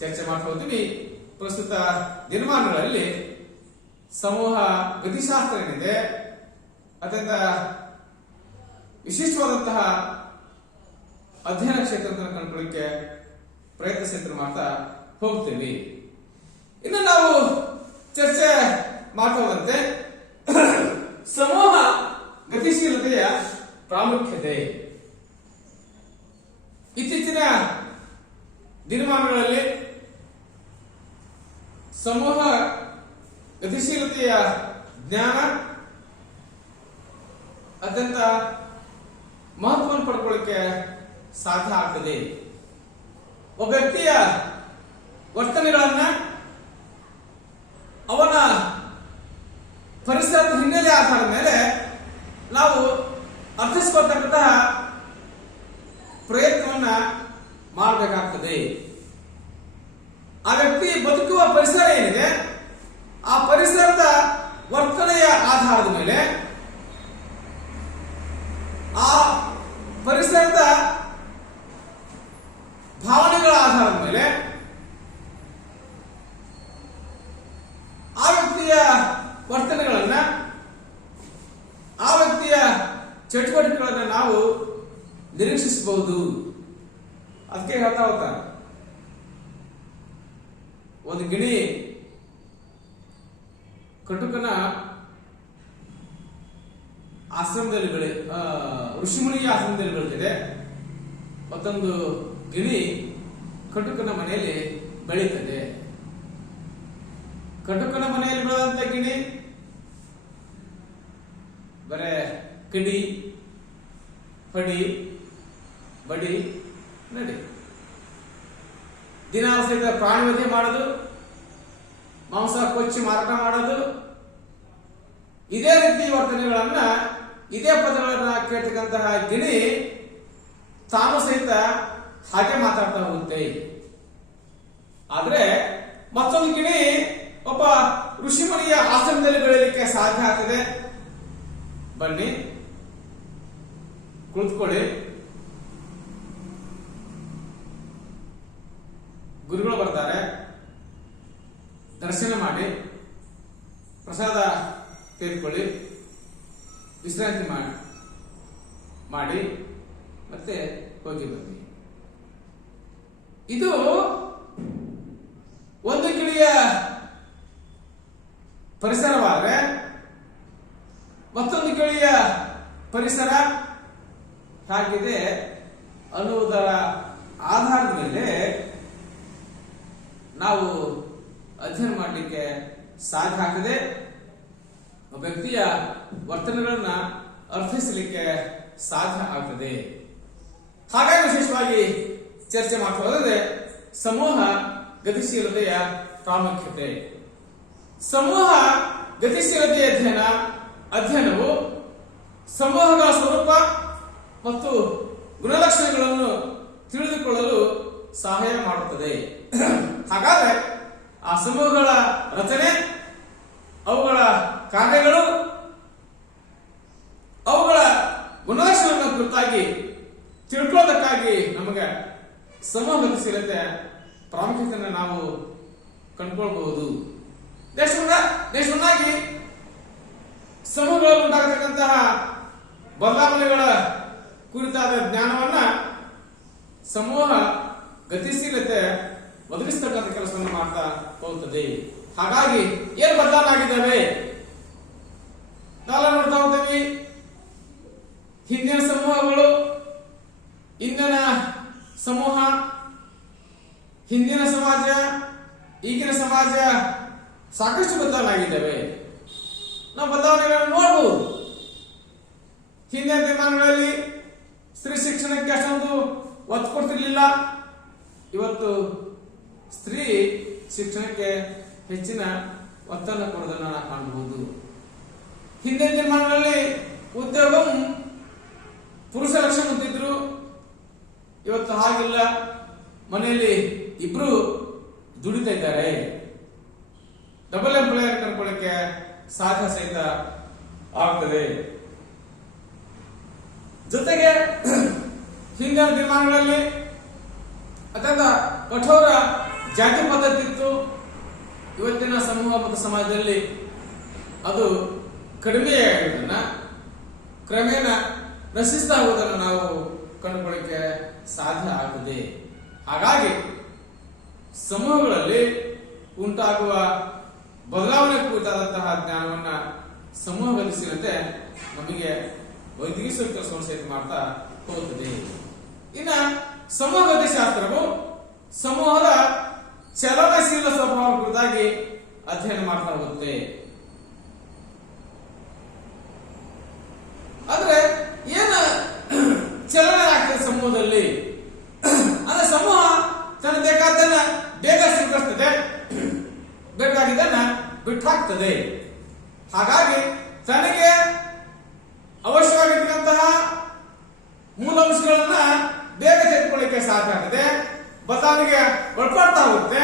ಚರ್ಚೆ ಮಾಡ್ತಾ ಹೋಗ್ತೀವಿ. ಪ್ರಸ್ತುತ ದಿನಮಾನಗಳಲ್ಲಿ ಸಮೂಹ ಗತಿಶಾಸ್ತ್ರ ಏನಿದೆ ಅತ್ಯಂತ ವಿಶಿಷ್ಟವಾದಂತಹ ಅಧ್ಯಯನ ಕ್ಷೇತ್ರವನ್ನು ಕಂಡುಕೊಳ್ಳಿಕ್ಕೆ ಪ್ರಯತ್ನ ಮಾಡ್ತಾ ಹೋಗ್ತೀವಿ. ಇನ್ನು ನಾವು ಚರ್ಚೆ ಮಾಡ್ತಾ ಹೋದಂತೆ ಸಮೂಹ ಗತಿಶೀಲತೆಯ ಪ್ರಾಮುಖ್ಯತೆ. ಇತ್ತೀಚಿನ ದಿನಮಾನಗಳಲ್ಲಿ ಸಮೂಹ ಗತಿಶೀಲತೆಯ ಜ್ಞಾನ ಅತ್ಯಂತ ಮಹತ್ವವನ್ನು ಪಡ್ಕೊಳ್ಳಿಕ್ಕೆ ಸಾಧ್ಯ ಆಗ್ತದೆ. ಒಬ್ಬ ವ್ಯಕ್ತಿಯ ವರ್ತನೆಗಳನ್ನ ಅವನ ಪರಿಸರದ ಹಿನ್ನೆಲೆ ಆಧಾರದ ಮೇಲೆ ನಾವು ಅರ್ಥಿಸಿಕೊಳ್ತಕ್ಕಂತಹ ಪ್ರಯತ್ನವನ್ನ ಮಾಡಬೇಕಾಗ್ತದೆ. ಆ ವ್ಯಕ್ತಿ ಬದುಕುವ ಪರಿಸರ ಏನಿದೆ ಆ ಪರಿಸರದ ವರ್ತನೆಯ ಆಧಾರದ ಮೇಲೆ, ಆ ಪರಿಸರದ ಭಾವನೆಗಳ ಆಧಾರದ ಮೇಲೆ ಆ ವ್ಯಕ್ತಿಯ ವರ್ತನೆಗಳನ್ನ, ಆ ವ್ಯಕ್ತಿಯ ಚಟುವಟಿಕೆಗಳನ್ನ ನಾವು ನಿರೀಕ್ಷಿಸಬಹುದು. ಅದಕ್ಕೆ ಹೇಳ್ತಾ ಹೋಗ್ತಾರೆ, ಒಂದು ಗಿಣಿ ಕಟುಕನ ಆಶ್ರಮದಲ್ಲಿ ಋಷಿಮುನಿಯ ಆಶ್ರಮದಲ್ಲಿ ಬೆಳೆದಿದೆ. ಮತ್ತೊಂದು ಗಿಣಿ ಕಟುಕನ ಮನೆಯಲ್ಲಿ ಬೆಳೀತದೆ. ಕಟುಕನ ಮನೆಯಲ್ಲಿ ಬೆಳೆದಂತ ಗಿಣಿ ಬರೇ ಕಿಡಿ, ಪಡಿ, ಬಡಿ, ನಡಿ, ದಿನ ಸಹಿತ ಪ್ರಾಣಿ ವಧೆ ಮಾಡೋದು, ಮಾಂಸ ಕೊಚ್ಚಿ ಮಾರಾಟ ಮಾಡೋದು, ಇದೇ ರೀತಿ ವರ್ತನೆಗಳನ್ನ, ಇದೇ ಪದಗಳನ್ನ ಕೇಳ್ತಕ್ಕಂತಹ ಗಿಣಿ ತಾನು ಸಹಿತ ಹಾಗೆ ಮಾತಾಡ್ತಾ ಹೋಗುತ್ತೆ. ಆದ್ರೆ ಮತ್ತೊಂದು ಗಿಣಿ ಒಬ್ಬ ಋಷಿಮುನಿಯ ಆಶ್ರಮದಲ್ಲಿ ಬೆಳೆಯಲಿಕ್ಕೆ ಸಾಧ್ಯ ಆಗ್ತದೆ. ಬನ್ನಿ ಕುಳಿತುಕೊಳ್ಳಿ, ಗುರುಗಳು ಬರ್ತಾರೆ, ದರ್ಶನ ಮಾಡಿ, ಪ್ರಸಾದ ತೆಗೆದುಕೊಳ್ಳಿ, ವಿಶ್ರಾಂತಿ ಮಾಡಿ ಮತ್ತೆ ಹೋಗಿ ಬನ್ನಿ. ಇದು ಒಂದು ಗಿಳಿಯ ಪರಿಸರವಾದರೆ ಮತ್ತೊಂದು ಗಿಳಿಯ ಪರಿಸರ ಹೇಗಿದೆ ಅನ್ನುವುದರ ಆಧಾರದ ಮೇಲೆ ನಾವು ಅಧ್ಯಯನ ಮಾಡಲಿಕ್ಕೆ ಸಾಧ್ಯ ಆಗ್ತದೆ. ಒಬ್ಬ ವ್ಯಕ್ತಿಯ ವರ್ತನೆಗಳನ್ನ ಅರ್ಥೈಸಲಿಕ್ಕೆ ಸಾಧ್ಯ ಆಗ್ತದೆ. ಹಾಗಾಗಿ ವಿಶೇಷವಾಗಿ ಚರ್ಚೆ ಮಾಡ್ತಾ ಹೋದರೆ ಸಮೂಹ ಗತಿಶೀಲತೆಯ ಪ್ರಾಮುಖ್ಯತೆ. ಸಮೂಹ ಗತಿಶೀಲತೆಯ ಅಧ್ಯಯನವು ಸಮೂಹಗಳ ಸ್ವರೂಪ ಮತ್ತು ಗುಣಲಕ್ಷಣಗಳನ್ನು ತಿಳಿದುಕೊಳ್ಳಲು ಸಹಾಯ ಮಾಡುತ್ತದೆ. ಹಾಗಾದ್ರೆ ಆ ಸಮೂಹಗಳ ರಚನೆ, ಅವುಗಳ ಕಾರ್ಯಗಳು, ಅವುಗಳ ಗುಣಲಕ್ಷಣಗಳ ಕುರಿತಾಗಿ ತಿಳ್ಕೊಳ್ಳೋದಕ್ಕಾಗಿ ನಮಗೆ ಸಮೂಹ ಗತಿಶೀಲತೆ ಪ್ರಾಮುಖ್ಯತೆಯನ್ನು ನಾವು ಕಂಡುಕೊಳ್ಬಹುದು. ದೇಶವನ್ನಾಗಿ ಸಮೂಹಗಳಲ್ಲಿ ಉಂಟಾಗತಕ್ಕಂತಹ ಬದಲಾವಣೆಗಳ ಕುರಿತಾದ ಜ್ಞಾನವನ್ನ ಸಮೂಹ ಗತಿಶೀಲತೆ ಒದಗಿಸತಕ್ಕಂಥ ಕೆಲಸವನ್ನು ಮಾಡ್ತಾ ಹೋಗುತ್ತದೆ. ಹಾಗಾಗಿ ಏನು ಬದಲಾವಣೆ ಆಗಿದ್ದಾವೆ ನಾವೆಲ್ಲ ನೋಡ್ತಾ ಹೋಗ್ತೀವಿ. ಹಿಂದಿನ ಸಮೂಹಗಳು, ಇಂದಿನ ಸಮೂಹ, ಹಿಂದಿನ ಸಮಾಜ, ಈಗಿನ ಸಮಾಜ ಸಾಕಷ್ಟು ಬದಲಾವಣೆ ಆಗಿದ್ದಾವೆ. ನಾವು ಬದಲಾವಣೆಗಳನ್ನು ನೋಡಬಹುದು. ಹಿಂದಿನ ದಿನಮಾನಗಳಲ್ಲಿ ಸ್ತ್ರೀ ಶಿಕ್ಷಣಕ್ಕೆ ಅಷ್ಟೊಂದು ಒತ್ತು ಕೊಡ್ತಿರ್ಲಿಲ್ಲ. ಇವತ್ತು ಸ್ತ್ರೀ ಶಿಕ್ಷಣಕ್ಕೆ ಹೆಚ್ಚಿನ ಒತ್ತನ್ನು ಕೊಡೋದನ್ನು ನಾವು ಕಾಣಬಹುದು. ಹಿಂದಿನ ದಿನಮಾನಗಳಲ್ಲಿ ಉದ್ಯೋಗ ಪುರುಷ ಲಕ್ಷಣ ಹೊಂದಿದ್ರು. ಇವತ್ತು ಹಾಗಿಲ್ಲ. ಮನೆಯಲ್ಲಿ ಇಬ್ರು ದುಡಿತಾ ಇದ್ದಾರೆ. ಡಬಲ್ ಎಂಪ್ಲಾಯರ್ ಕರ್ಕೊಳ್ಳಕ್ಕೆ ಸಾಧ್ಯ ಸಹಿತ ಆಗ್ತದೆ. ಜೊತೆಗೆ ಹಿಂದಿನ ದಿನಮಾನಗಳಲ್ಲಿ ಅತ್ಯಂತ ಕಠೋರ ಜಾತಿ ಪದ್ಧತಿ ಇತ್ತು. ಇವತ್ತಿನ ಸಮೂಹ ಮತ್ತು ಸಮಾಜದಲ್ಲಿ ಅದು ಕಡಿಮೆಯಾಗುವುದನ್ನ, ಕ್ರಮೇಣ ನಶಿಸ್ತಾ ಆಗುವುದನ್ನು ನಾವು ಕಂಡುಕೊಳ್ಳಿಕ್ಕೆ ಸಾಧ್ಯ ಆಗುತ್ತದೆ. ಹಾಗಾಗಿ ಸಮೂಹಗಳಲ್ಲಿ ಉಂಟಾಗುವ ಬದಲಾವಣೆ ಕುರಿತಾದಂತಹ ಜ್ಞಾನವನ್ನ ಸಮೂಹ ಗತಿಶೀಲತೆ ನಮಗೆ ಒದಗಿಸುವ ಕೆಲಸವನ್ನು ಸಹಿತ ಮಾಡ್ತಾ ಹೋಗುತ್ತದೆ. ಇನ್ನ ಸಮೂಹ ಗತಿಶಾಸ್ತ್ರವು ಸಮೂಹದ ಚಲನಶೀಲ ಸ್ವಭಾವ ಕುರಿತಾಗಿ ಮಾಡ್ತಾ ಹೋಗುತ್ತೆ. ಆದ್ರೆ ಏನ ಚಲನೆ ಆಗ್ತದೆ ಸಮೂಹದಲ್ಲಿ ಅಂದ್ರೆ ಸಮೂಹ ತನ್ನ ಬೇಕಾದನ್ನ ಬೇಗ ಸ್ವೀಕರಿಸ್ತದೆ, ಬೇಕಾಗಿದ್ದನ್ನ ಬಿಟ್ಟು ಹಾಕ್ತದೆ. ಹಾಗಾಗಿ ತನಗೆ ಅವಶ್ಯವಾಗಿರ್ತಕ್ಕಂತಹ ಮೂಲಾಂಶಗಳನ್ನ ಬೇಗ ತೆಗೆದುಕೊಳ್ಳಿಕ್ಕೆ ಸಾಧ್ಯ ಆಗ್ತದೆ, ಬದಲಾವಣೆಗೆ ಒಳಪಡ್ತಾ ಹೋಗುತ್ತೆ.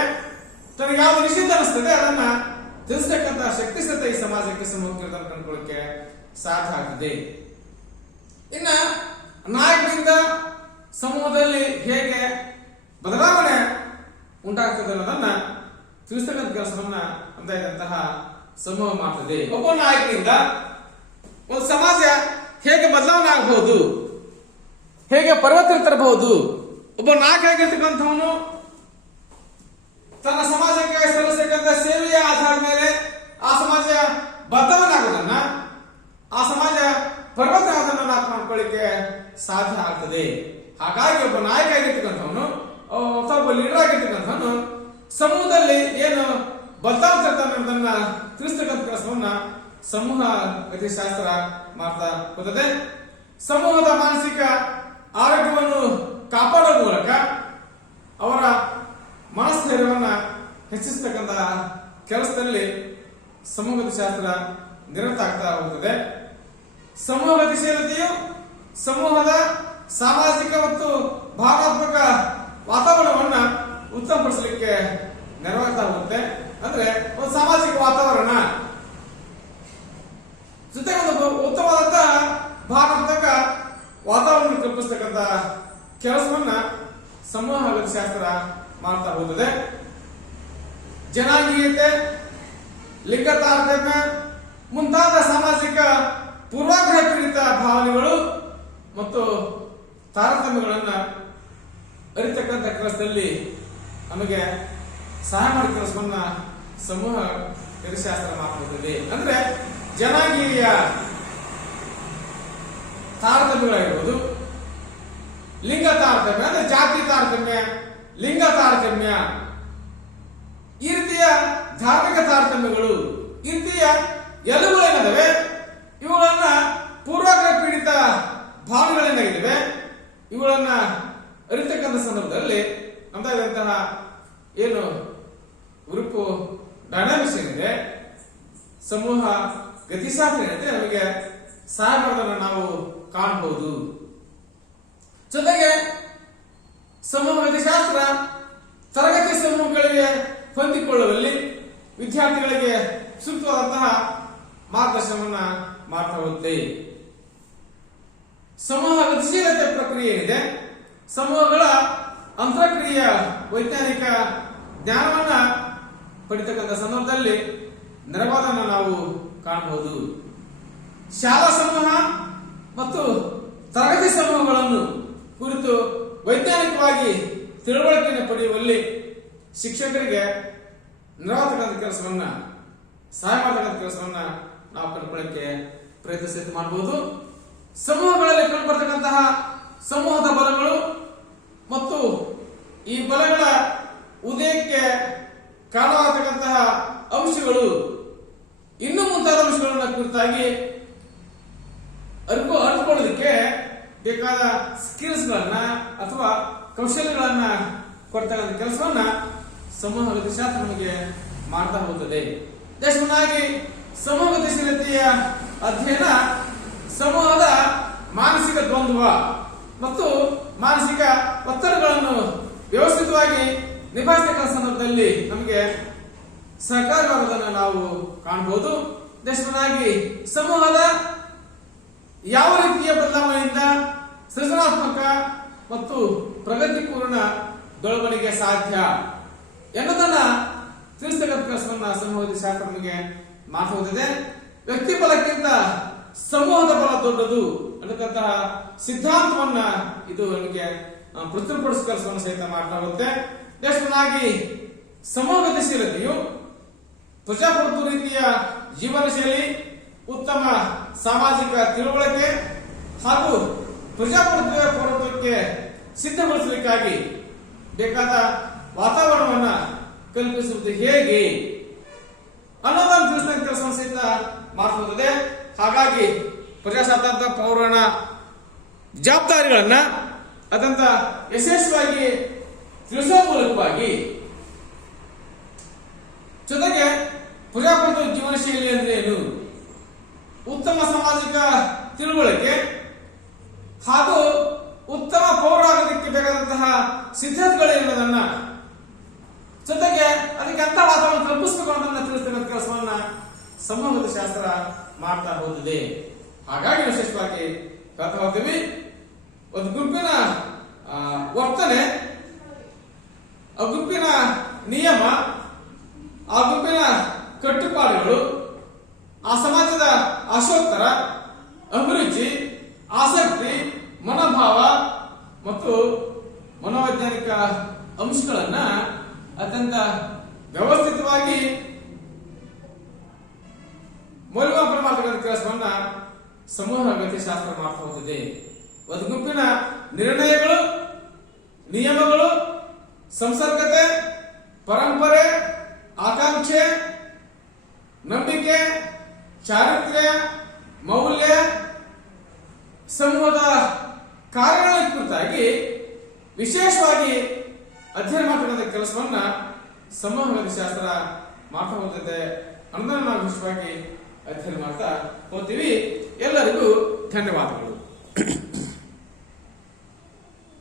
ತನಗೆ ಯಾವ್ದು ನಿಷಿದ್ಧ ಅನಿಸ್ತದೆ ಅದನ್ನ ತಿಳಿಸ್ತಕ್ಕಂತಹ ಶಕ್ತಿ ಸಹಿತ ಈ ಸಮಾಜಕ್ಕೆ ಸಮೂಹಕ್ಕೆ ಕಂಡುಕೊಳ್ಳಿಕ್ಕೆ ಸಾಧ್ಯ ಆಗ್ತದೆ. ಇನ್ನ ನಾಯಕರಿಂದ ಸಮೂಹದಲ್ಲಿ ಹೇಗೆ ಬದಲಾವಣೆ ಉಂಟಾಗ್ತದೆ ಅನ್ನೋದನ್ನ ತಿಳಿಸ್ತಕ್ಕಂಥ ಕೆಲಸವನ್ನ ಅಂತ ಇದ್ದಂತಹ ಸಮೂಹ ಮಾಡ್ತದೆ. ಒಬ್ಬ ನಾಯಕನಿಂದ ಒಂದು ಸಮಾಜ ಹೇಗೆ ಬದಲಾವಣೆ ಆಗಬಹುದು, ಹೇಗೆ ಪರಿವರ್ತನೆ ತರಬಹುದು. ಒಬ್ಬ ನಾಯಕ ಆಗಿರ್ತಕ್ಕಂಥವನು ತನ್ನ ಸಮಾಜಕ್ಕೆ ಸಲ್ಲಿಸತಕ್ಕಂಥ ಸೇವೆಯ ಆಧಾರದ ಮೇಲೆ ಆ ಸಮಾಜ ಬದಲಾವಣೆಯಾಗೋದನ್ನ, ಆ ಸಮಾಜ ಪರಿವರ್ತನೆ ಆಗೋದನ್ನ ಮಾಡ್ಕೊಳ್ಳಿಕ್ಕೆ ಸಾಧ್ಯ ಆಗ್ತದೆ. ಹಾಗಾಗಿ ಒಬ್ಬ ನಾಯಕ ಆಗಿರ್ತಕ್ಕಂಥವನು ಅಥವಾ ಒಬ್ಬ ಲೀಡರ್ ಆಗಿರ್ತಕ್ಕಂಥವನು ಸಮೂಹದಲ್ಲಿ ಏನು ಬದಲಾವಣೆ ಅನ್ನೋದನ್ನ ತಿಳಿಸ್ತಕ್ಕಂಥ ಕೆಲಸವನ್ನ ಸಮೂಹ ಗತಿಶಾಸ್ತ್ರ ಮಾಡ್ತಾ ಹೋಗುತ್ತದೆ. ಸಮೂಹದ ಮಾನಸಿಕ ಆರೋಗ್ಯವನ್ನು ಕಾಪಾಡುವ ಮೂಲಕ ಅವರ ಮನಸ್ಥೈರ್ಯವನ್ನ ಹೆಚ್ಚಿಸತಕ್ಕಂತ ಕೆಲಸದಲ್ಲಿ ಸಮೂಹ ಗತಿಶಾಸ್ತ್ರ ನಿರತ ಆಗ್ತಾ ಹೋಗುತ್ತದೆ. ಸಮೂಹ ಗತಿಶೀಲತೆಯು ಸಮೂಹದ ಸಾಮಾಜಿಕ ಮತ್ತು ಭಾವನಾತ್ಮಕ ವಾತಾವರಣವನ್ನ ಉತ್ತಮಪಡಿಸಲಿಕ್ಕೆ ನೆರವಾಗ್ತಾ ಹೋಗುತ್ತೆ. ಅಂದ್ರೆ ಒಂದು ಸಾಮಾಜಿಕ ವಾತಾವರಣ ಜೊತೆಗೆ ಒಂದು ಉತ್ತಮವಾದಂತಹ ಭಾವನಾತ್ಮಕ ವಾತಾವರಣ ಕಲ್ಪಿಸತಕ್ಕಂತ ಕೆಲಸವನ್ನ ಸಮೂಹ ಗತಿಶಾಸ್ತ್ರ ಮಾಡ್ತಾ ಹೋಗುತ್ತದೆ. ಜನಾಂಗೀಯತೆ, ಲಿಂಗ ತಾರತಮ್ಯ ಮುಂತಾದ ಸಾಮಾಜಿಕ ಪೂರ್ವಾಗ್ರಹ ಪೀಡಿತ ಭಾವನೆಗಳು ಮತ್ತು ತಾರತಮ್ಯಗಳನ್ನ ಅರಿತಕ್ಕಂಥ ಕೆಲಸದಲ್ಲಿ ನಮಗೆ ಸಹಾಯ ಮಾಡುವ ಕೆಲಸವನ್ನ ಸಮೂಹ ಗತಿಶಾಸ್ತ್ರ ಮಾಡಬಹುದು. ಅಂದ್ರೆ ಜನಾಂಗೀಯ ತಾರತಮ್ಯಗಳಾಗಿರ್ಬೋದು, ಲಿಂಗ ತಾರತಮ್ಯ ಅಂದ್ರೆ ಜಾತಿ ತಾರತಮ್ಯ, ಲಿಂಗ ತಾರತಮ್ಯ, ಈ ರೀತಿಯ ಧಾರ್ಮಿಕ ತಾರತಮ್ಯಗಳು, ಈ ರೀತಿಯ ಎಲ್ಲವುಗಳೇನಿದಾವೆ ಇವುಗಳನ್ನ ಪೂರ್ವಾಗ್ರಹ ಪೀಡಿತ ಭಾವನೆಗಳೇನಾಗಿದ್ದಾವೆ ಇವುಗಳನ್ನ ಅರಿತಕ್ಕಂಥ ಸಂದರ್ಭದಲ್ಲಿ ಅಂತಹ ಏನು ಗ್ರೂಪ್ ಡೈನಾಮಿಕ್ಸ್ ಏನಿದೆ, ಸಮೂಹ ಗತಿಶಾಸ್ತ್ರ ಏನಿದೆ ನಮಗೆ ಸಹಾಯ ಮಾಡೋದನ್ನ ನಾವು ಕಾಣಬಹುದು. ಜೊತೆಗೆ ಸಮೂಹ ಗತಿಶಾಸ್ತ್ರ ತರಗತಿ ಸಮೂಹಗಳಿಗೆ ಹೊಂದಿಕೊಳ್ಳುವಲ್ಲಿ ವಿದ್ಯಾರ್ಥಿಗಳಿಗೆ ಸೂಕ್ತವಾದಂತಹ ಮಾರ್ಗದರ್ಶನವನ್ನ ಮಾಡ್ತಾ ಹೋಗುತ್ತೆ. ಸಮೂಹ ಗತಿಶೀಲತೆ ಪ್ರಕ್ರಿಯೆ ಏನಿದೆ, ಸಮೂಹಗಳ ಅಂತರಕ್ರಿಯೆಯ ವೈಜ್ಞಾನಿಕ ಜ್ಞಾನವನ್ನ ಪಡಿತಕ್ಕಂಥ ಸಂದರ್ಭದಲ್ಲಿ ನೆರವಾದನ್ನ ನಾವು ಕಾಣಬಹುದು. ಶಾಲಾ ಸಮೂಹ ಮತ್ತು ತರಗತಿ ಸಮೂಹಗಳನ್ನು ಕುರಿತು ವೈಜ್ಞಾನಿಕವಾಗಿ ತಿಳುವಳಿಕೆಯನ್ನು ಪಡೆಯುವಲ್ಲಿ ಶಿಕ್ಷಕರಿಗೆ ನೆರವಾಗತಕ್ಕಂಥ ಕೆಲಸವನ್ನ, ಸಹಾಯ ಮಾಡತಕ್ಕಂಥ ಕೆಲಸವನ್ನ ನಾವು ಕಂಡುಕೊಳ್ಳಕ್ಕೆ ಪ್ರಯತ್ನ ಮಾಡಬಹುದು. ಸಮೂಹಗಳಲ್ಲಿ ಕಂಡುಬರ್ತಕ್ಕಂತಹ ಸಮೂಹದ ಬಲಗಳು ಮತ್ತು ಈ ಬಲಗಳ ಉದಯಕ್ಕೆ ಕಾರಣವಾಗತಕ್ಕಂತಹ ಅಂಶಗಳು ಇನ್ನೂ ಮುಂತಾದ ಅಂಶಗಳನ್ನ ಕುರಿತಾಗಿ ಅರಿತುಕೊಳ್ಳೋದಕ್ಕೆ ಬೇಕಾದ ಸ್ಕಿಲ್ಸ್ಗಳನ್ನ ಅಥವಾ ಕೌಶಲ್ಯಗಳನ್ನ ಕೊಡ್ತಕ್ಕಂಥ ಕೆಲಸವನ್ನ ಸಮೂಹ ಗತಿಶಾಸ್ತ್ರ ನಮಗೆ ಮಾಡ್ತಾ ಹೋಗುತ್ತದೆ. ದೇಶವನ್ನಾಗಿ ಸಮೂಹ ಗತಿಶೀಲತೆಯ ಅಧ್ಯಯನ ಸಮೂಹದ ಮಾನಸಿಕ ದ್ವಂದ್ವ ಮತ್ತು ಮಾನಸಿಕ ಒತ್ತಡಗಳನ್ನು ವ್ಯವಸ್ಥಿತವಾಗಿ ನಿಭಾಯಿಸತಕ್ಕಂಥ ಸಂದರ್ಭದಲ್ಲಿ ನಮಗೆ ಸಹಕಾರವಾಗುವುದನ್ನು ನಾವು ಕಾಣಬಹುದು. ದೇಶವನ್ನಾಗಿ ಸಮೂಹದ ಯಾವ ರೀತಿಯ ಬದಲಾವಣೆಯಿಂದ ಸೃಜನಾತ್ಮಕ ಮತ್ತು ಪ್ರಗತಿಪೂರ್ಣ ಬೆಳವಣಿಗೆ ಸಾಧ್ಯ ಎನ್ನುವುದನ್ನ ತಿಳಿಸತಕ್ಕಂಥ ಕೆಲಸವನ್ನ ಸಮೂಹ ಶಾಸ್ತ್ರ ನಮಗೆ ಮಾಡುತ್ತದೆ. ವ್ಯಕ್ತಿ ಬಲಕ್ಕಿಂತ ಸಮೂಹದ ಬಲ ದೊಡ್ಡದು ಅನ್ನತಕ್ಕಂತಹ ಸಿದ್ಧಾಂತವನ್ನ ಇದು ನಮಗೆ ಪ್ರಸ್ತುತಪಡಿಸುವ ಕೆಲಸವನ್ನು ಸಹಿತ ಮಾಡ್ತಾ ಹೋಗುತ್ತೆ. ದೇಶವನ್ನಾಗಿ ಸಮೂಹ ಗತಿಶೀಲತೆಯು ಪ್ರಜಾಪ್ರಭುತ್ವ ರೀತಿಯ ಜೀವನ ಶೈಲಿ, ಉತ್ತಮ ಸಾಮಾಜಿಕ ತಿಳುವಳಿಕೆ ಹಾಗೂ ಪ್ರಜಾಪ್ರಭುತ್ವಕ್ಕೆ ಸಿದ್ಧಗೊಳಿಸಲಿಕ್ಕಾಗಿ ಬೇಕಾದ ವಾತಾವರಣವನ್ನ ಕಲ್ಪಿಸುವುದು ಹೇಗೆ ಅನ್ನೋದನ್ನು ತಿಳಿಸಿದ ಕೆಲಸವನ್ನು ಸಹಿತ ಮಾಡ್ತಾ ಹೋಗ್ತದೆ. ಹಾಗಾಗಿ ಪ್ರಜಾಸತ್ತಾತ್ಮಕ ಪೌರಾಣ ಜವಾಬ್ದಾರಿಗಳನ್ನ ಅತ್ಯಂತ ಯಶಸ್ವಿಯಾಗಿ ತಿಳಿಸುವ ಮೂಲಕವಾಗಿ, ಜೊತೆಗೆ ಪ್ರಜಾಪ್ರಭುತ್ವ ಜೀವನ ಶೈಲಿ ಅಂದ್ರೆ ಏನು, ಉತ್ತಮ ಸಾಮಾಜಿಕ ತಿಳುವಳಿಕೆ ಹಾಗೂ ಉತ್ತಮ ಪೌರಾಗೋದಕ್ಕೆ ಬೇಕಾದಂತಹ ಸಿದ್ಧತೆಗಳೇನದನ್ನ, ಜೊತೆಗೆ ಅದಕ್ಕೆ ಅಂತ ವಾತಾವರಣ ಕಲ್ಪಿಸಬೇಕು ಅನ್ನೋದನ್ನ ತಿಳಿಸ್ತಕ್ಕಂಥ ಕೆಲಸವನ್ನ ಸಂಭಾವ್ಯತೆ ಶಾಸ್ತ್ರ ಮಾಡ್ತಾ ಹೋಗಿದೆ. ಹಾಗಾಗಿ ವಿಶೇಷವಾಗಿ ಹೇಳ್ತಾ ಹೋಗ್ತೀವಿ, ಒಂದು ಗುಂಪಿನ ವರ್ತನೆ, ಆ ಗುಂಪಿನ ನಿಯಮ, ಆ ಗುಂಪಿನ ಕಟ್ಟುಪಾಡುಗಳು, ಆ ಸಮಾಜದ ಆಶೋತ್ತರ, ಅಭಿರುಚಿ, ಆಸಕ್ತಿ, ಮನೋಭಾವ ಮತ್ತು ಮನೋವೈಜ್ಞಾನಿಕ ಅಂಶಗಳನ್ನ ಅತ್ಯಂತ ವ್ಯವಸ್ಥಿತವಾಗಿ ಮೌಲ್ಯಮಾಪನ ಮಾಡತಕ್ಕಂಥ ಕೆಲಸವನ್ನ ಸಮೂಹ ಗತಿಶಾಸ್ತ್ರ ಮಾಡ್ತಾ ಹೋಗ್ತಿದೆ. ಒಂದು ಗುಂಪಿನ ನಿರ್ಣಯಗಳು, ನಿಯಮಗಳು, ಸಂಸರ್ಗತೆ, ಪರಂಪರೆ, ಆಕಾಂಕ್ಷೆ, ನಂಬಿಕೆ, ಚಾರಿತ್ರ್ಯ, ಮೌಲ್ಯ, ಸಮೂಹದ ಕಾರ್ಯಗಳ ಕುರಿತಾಗಿ ವಿಶೇಷವಾಗಿ ಅಧ್ಯಯನ ಮಾಡತಕ್ಕಂಥ ಕೆಲಸವನ್ನ ಸಮೂಹ ಗತಿಶಾಸ್ತ್ರ ಮಾಡ್ತಾ ಹೋಗ್ತದೆ ಅನ್ನೋದನ್ನ ನಾವು ವಿಶೇಷವಾಗಿ ಅಧ್ಯಯನ ಮಾಡ್ತಾ ಹೋಗ್ತೀವಿ. ಎಲ್ಲರಿಗೂ ಧನ್ಯವಾದಗಳು.